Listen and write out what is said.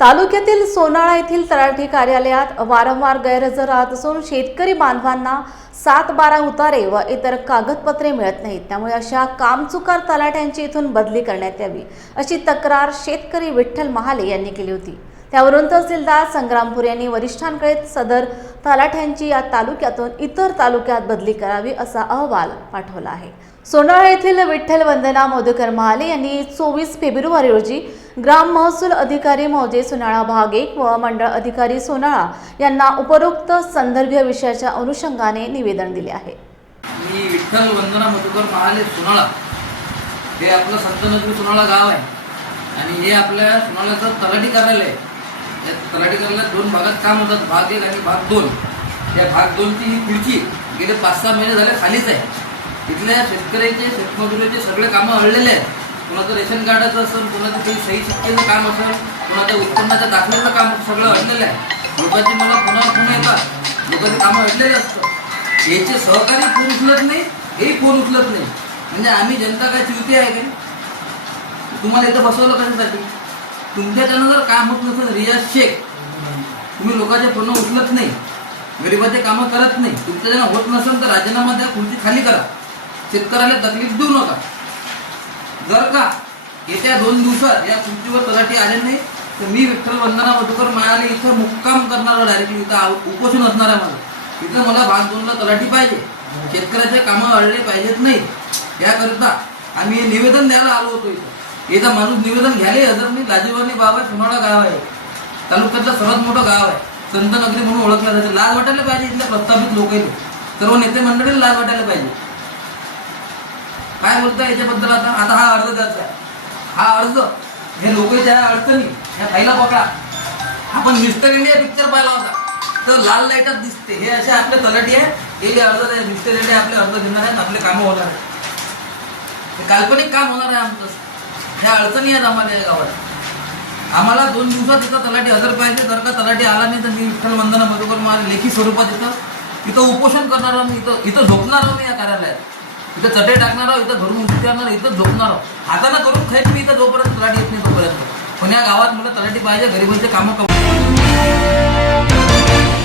तालुक्यातील सोनाळा येथील तलाठी कार्यालयात वारंवार गैरहजर राहत असून शेतकरी बांधवांना 7-12 उतारे व इतर कागदपत्रे मिळत नाहीत। त्यामुळे अशा कामचुकार तलाठ्यांची इथून बदली करण्यात यावी अशी तक्रार शेतकरी विठ्ठल महाले यांनी केली होती। त्यावरून तहसीलदार संग्रामपूर यांनी वरिष्ठांकडे सदर तलाठ्यांची या तालुक्यातून इतर तालुक्यात बदली करावी असा अहवाल पाठवला आहे। सोनाळा येथील विठ्ठल वंदना मधुकर महाले यांनी 24 फेब्रुवारी रोजी ग्राम महसूल अधिकारी मौजे सोनाळा भाग 1 व मंडळ अधिकारी सोनाळा यांना उपरोक्त संदर्भीय विषयाच्या अनुषंगाने निवेदन दिले आहे। मी विठ्ठल वंदना मधुकर महाले सोनाळा हे आपलं संतनगरी सोनाळा गाव आहे आणि हे आपल्या सोनाळ्याचं तलाठी कार्यालय आहे। या तलाठी कार्यालयात 2 भागात काम होतात, भाग 1 आणि भाग 2। या भाग 2 ची ही खुर्ची गेले 5-6 महिने झाले खालीच आहे। इथल्या शेतकऱ्याचे शेतमजुराचे सगळे कामं अडलेले आहेत। कोणाचं रेशन कार्डाचं असेल, कोणाचं काही सही शिक्क्याचं काम असेल, कोणाचं उत्पन्नाच्या दाखल्याचं काम सगळं अडलेलं आहे। लोकांची मला पुन्हा येतात, लोकांची कामं अडलेली असतं। याचे सहकारी फोन उचलत नाही, हेही फोन उचलत नाही। म्हणजे आम्ही जनता काय चिवती आहे का? तुम्हाला इथं बसवलं कशासाठी? तुमच्याच्यानं जर काम होत नसेल, रियाज शेख तुम्ही लोकांचे फोन उचलत नाही, गरिबाचे कामं करत नाही, तुमच्याच्यानं होत नसेल तर राजीनामा द्या, खुर्ची खाली करा, शेतकऱ्याला तकलीफ देऊ नका। जर का येत्या 2 दिवसात या खुर्चीवर तलाठी आले नाही तर मी विठ्ठल वंदना मधुकर महाले इथं मुक्काम करणार, डायरेक्टली इथं उपोषण असणार आहे मला। इथं मला भाग 2 ला तलाठी पाहिजे, शेतकऱ्याचे कामं अडले पाहिजेत नाहीत। याकरिता आम्ही निवेदन द्यायला आलो होतो। इथं माणूस निवेदन घ्यायला हजर नाही। लाजीवानी बाब आहे, सोनाळा गाव आहे, तालुक्यातलं सर्वात मोठं गाव आहे, संतनगरी म्हणून ओळखलं जाते। लाज वाटायला पाहिजे इथल्या प्रस्थापित लोक, सर्व नेते मंडळीला लाज वाटायला पाहिजे। काय बोलता याच्याबद्दल? आता हा अर्ज द्यायचा आहे। हा अर्ज हे लोकांच्या अडचणी ह्या फाईला पकडा। आपण मिस्टर इंडिया पिक्चर पाहिला होता तर लाल लाईटात दिसते, हे असे आपले तलाठी आहे, हे अर्ज आहे। मिस्टर इंडिया आपले अर्ज देणार आहेत, आपले कामं होणार आहेत, हे काल्पनिक काम होणार आहे आमचं। ह्या अडचणी आहेत आम्हाला या गावात। आम्हाला 2 दिवसात इथं तलाठी हजर पाहिजे। जर का तलाठी आला नाही तर मी विठ्ठल वंदना मधुकर महाले लेखी स्वरूपात इथं उपोषण करणार आहोत। इथं झोपणार आहोत या कार्यालयात, इथं चटे टाकणार आहोत, इथं घरून उचलून आणणार, इथं झोपणार आहोत। हाताने करून खाईत मी इथं जोपर्यंत तलाठी येत नाही तोपर्यंत। पण या गावात मला तलाठी पाहिजे, गरिबांचे कामं